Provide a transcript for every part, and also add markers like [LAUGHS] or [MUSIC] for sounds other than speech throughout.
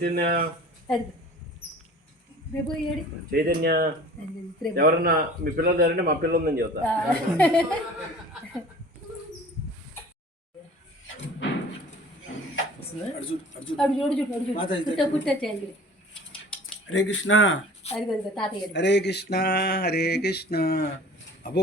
చైతన్య ఎవరన్నా మీ పిల్లలు జరిగితే మా పిల్లలు ఉందని చెబుతా హరే కృష్ణ హరే కృష్ణ హరే కృష్ణ అబ్బో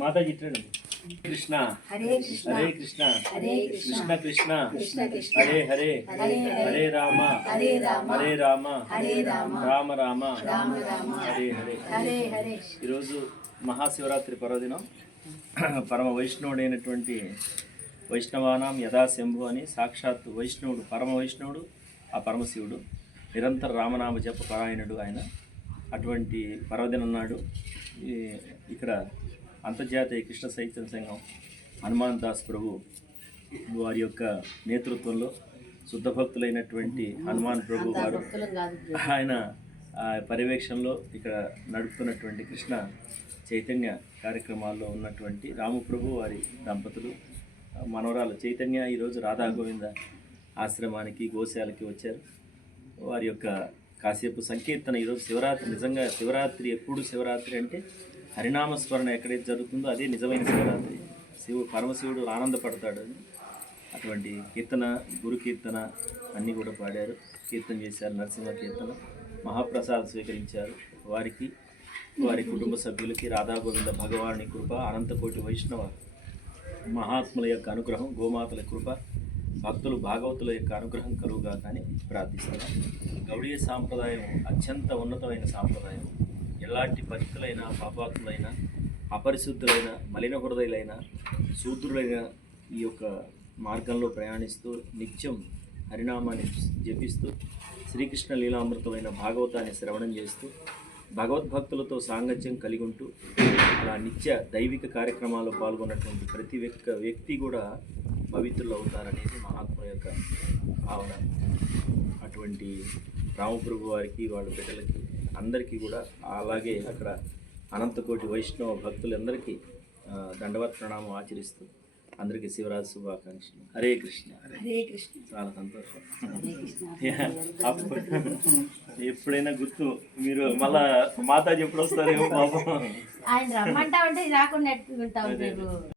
మాతాజీ ఇట్లాడు కృష్ణ హరే కృష్ణ హరే కృష్ణ కృష్ణ కృష్ణ హరే హరే హరే రామ హరే రామ హరే రామ రామ రామ హరే హరే ఈరోజు మహాశివరాత్రి పర్వదినం పరమ వైష్ణవుడైనటువంటి వైష్ణవానాం యథాశంభు అని సాక్షాత్ వైష్ణవుడు పరమ వైష్ణవుడు ఆ పరమశివుడు నిరంతర రామనామ జప పరాయణుడు ఆయన అటువంటి పర్వదినం నాడు ఇక్కడ అంతర్జాతీయ కృష్ణ సైతన్ సంఘం హనుమాన్ దాస్ ప్రభు వారి యొక్క నేతృత్వంలో శుద్ధ భక్తులైనటువంటి హనుమాన్ ప్రభు వారు ఆయన పర్యవేక్షణలో ఇక్కడ నడుపుతున్నటువంటి కృష్ణ చైతన్య కార్యక్రమాల్లో ఉన్నటువంటి రామప్రభు వారి దంపతులు మనవరాలు చైతన్య ఈరోజు రాధా గోవింద ఆశ్రమానికి గోశాలకి వచ్చారు వారి యొక్క కాసేపు సంకీర్తన ఈరోజు శివరాత్రి నిజంగా శివరాత్రి ఎప్పుడు శివరాత్రి అంటే హరినామస్మరణ ఎక్కడైతే జరుగుతుందో అదే నిజమైన శివరాత్రి శివుడు పరమశివుడు ఆనందపడతాడు అని అటువంటి కీర్తన గురు కీర్తన అన్నీ కూడా పాడారు కీర్తన చేశారు నరసింహ కీర్తన మహాప్రసాద్ స్వీకరించారు వారికి వారి కుటుంబ సభ్యులకి రాధాగోవింద భగవాని కృప అనంతకోటి వైష్ణవ మహాత్ముల యొక్క అనుగ్రహం గోమాతల కృప భక్తులు భాగవతుల యొక్క అనుగ్రహం కలుగుగా కానీ ప్రార్థిస్తున్నాం గౌడీయ సాంప్రదాయం అత్యంత ఉన్నతమైన సాంప్రదాయం ఎలాంటి భక్తులైన పాపాత్ములైన అపరిశుద్ధులైన మలిన హృదయులైన శూద్రులైన ఈ యొక్క మార్గంలో ప్రయాణిస్తూ నిత్యం హరినామాన్ని జపిస్తూ శ్రీకృష్ణ లీలామృతమైన భాగవతాన్ని శ్రవణం చేస్తూ భగవద్భక్తులతో సాంగత్యం కలిగి ఉంటూ అలా నిత్య దైవిక కార్యక్రమాల్లో పాల్గొన్నటువంటి ప్రతి వ్యక్తి వ్యక్తి కూడా పవిత్రులు అవుతారనేది మహాత్మ యొక్క భావన అటువంటి రామప్రభు వారికి వాళ్ళ బిడ్డలకి అందరికీ కూడా అలాగే అక్కడ అనంతకోటి వైష్ణవ భక్తులందరికీ దండవత్ ప్రణామం ఆచరిస్తూ అందరికీ శివరాజ్ శుభాకాంక్షలు హరే కృష్ణ హరే కృష్ణ చాలా సంతోషం [LAUGHS] ఎప్పుడైనా గుర్తు మీరు మళ్ళా మాతాజీ ఎప్పుడు వస్తారేమో పాపం ఆయన రమ్మంటా రమ్మంటామంటే రాకుండా